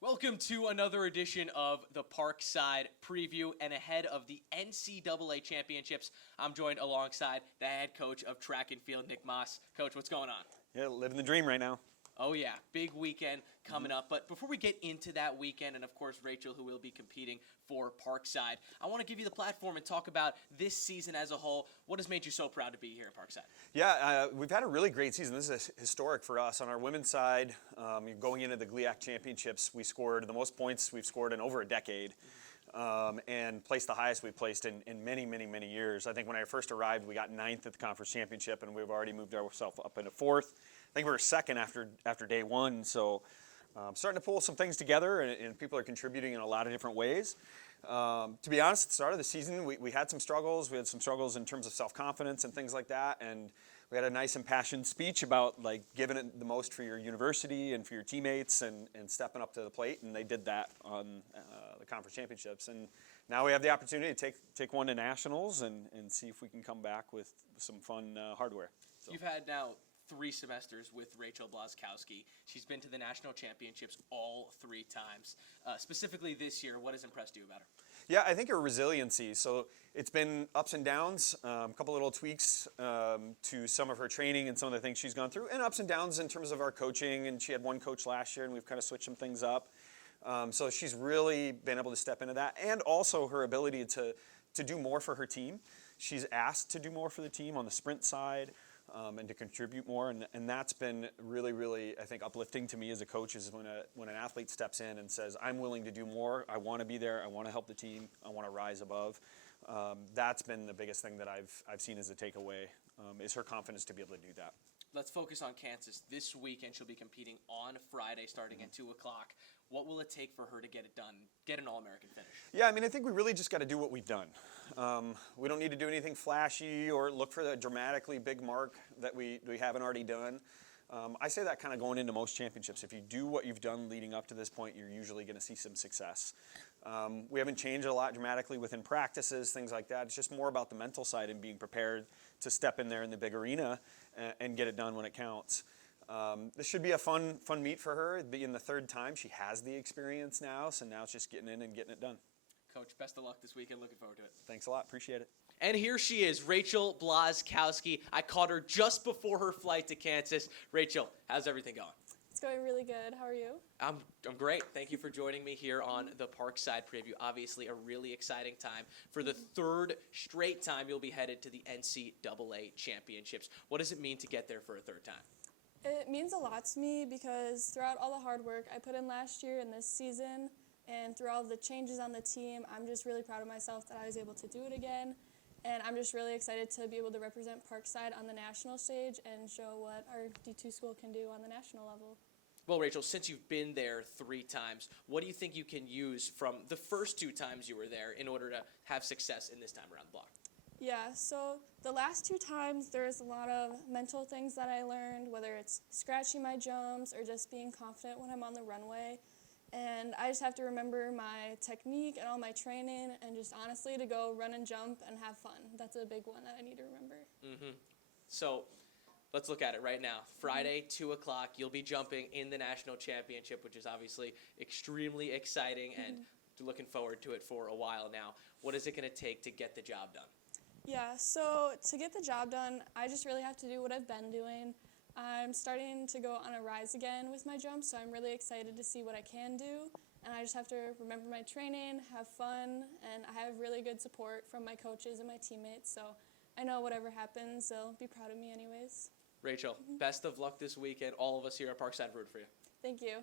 Welcome to another edition of the Parkside Preview, and ahead of the NCAA Championships, I'm joined alongside the head coach of track and field, Nick Maas. Coach, what's going on? Yeah, living the dream right now. Oh yeah, big weekend coming up. But before we get into that weekend, and of course Rachel, who will be competing for Parkside, I want to give you the platform and talk about this season as a whole. What has made you so proud to be here at Parkside? Yeah, we've had a really great season. This is historic for us. On our women's side, going into the GLIAC Championships, we scored the most points we've scored in over a decade. And placed the highest we've placed in many, many, many years. I think when I first arrived, we got 9th at the conference championship, and we've already moved ourselves up into 4th. I think we were 2nd after day one, so starting to pull some things together, and people are contributing in a lot of different ways. To be honest, at the start of the season, we had some struggles. We had some struggles in terms of self-confidence and things like that, and we had a nice impassioned speech about like giving it the most for your university and for your teammates and stepping up to the plate, and they did that on the conference championships. And now we have the opportunity to take one to nationals and see if we can come back with some fun hardware. So. You've had now 3 semesters with Rachel Blaskowski. She's been to the national championships all 3 times. Specifically this year, what has impressed you about her? Yeah, I think her resiliency. So it's been ups and downs, a couple little tweaks to some of her training and some of the things she's gone through, and ups and downs in terms of our coaching. And she had one coach last year, and we've kind of switched some things up. So she's really been able to step into that, and also her ability to do more for her team. She's asked to do more for the team on the sprint side. And to contribute more, and that's been really, really, I think, uplifting to me as a coach is when an athlete steps in and says, I'm willing to do more, I want to be there, I want to help the team, I want to rise above. That's been the biggest thing that I've seen as a takeaway, is her confidence to be able to do that. Let's focus on Kansas. This weekend she'll be competing on Friday starting at 2 o'clock. What will it take for her to get it done, get an All-American finish? Yeah, I mean, I think we really just got to do what we've done. We don't need to do anything flashy or look for a dramatically big mark that we haven't already done. I say that kind of going into most championships. If you do what you've done leading up to this point, you're usually going to see some success. We haven't changed a lot dramatically within practices, things like that. It's just more about the mental side and being prepared to step in there in the big arena and get it done when it counts. This should be a fun meet for her. It'd be in the 3rd time. She has the experience now, so now it's just getting in and getting it done. Coach, best of luck this weekend. Looking forward to it. Thanks a lot. Appreciate it. And here she is, Rachel Blaskowski. I caught her just before her flight to Kansas. Rachel, how's everything going? It's going really good. How are you? I'm great. Thank you for joining me here on the Parkside Preview. Obviously, a really exciting time. For the 3rd straight time, you'll be headed to the NCAA Championships. What does it mean to get there for a 3rd time? It means a lot to me because throughout all the hard work I put in last year and this season, and through all the changes on the team, I'm just really proud of myself that I was able to do it again. And I'm just really excited to be able to represent Parkside on the national stage and show what our D2 school can do on the national level. Well, Rachel, since you've been there 3 times, what do you think you can use from the first 2 times you were there in order to have success in this time around the block? Yeah, so the last 2 times there was a lot of mental things that I learned, whether it's scratching my jumps or just being confident when I'm on the runway. And I just have to remember my technique and all my training and just honestly to go run and jump and have fun. That's a big one that I need to remember. So let's look at it right now. Friday, 2 o'clock, you'll be jumping in the national championship, which is obviously extremely exciting and looking forward to it for a while now. What is it going to take to get the job done? Yeah, so to get the job done, I just really have to do what I've been doing. I'm starting to go on a rise again with my jumps, so I'm really excited to see what I can do. And I just have to remember my training, have fun, and I have really good support from my coaches and my teammates, so I know whatever happens, they'll be proud of me anyways. Rachel, best of luck this weekend. All of us here at Parkside root for you. Thank you.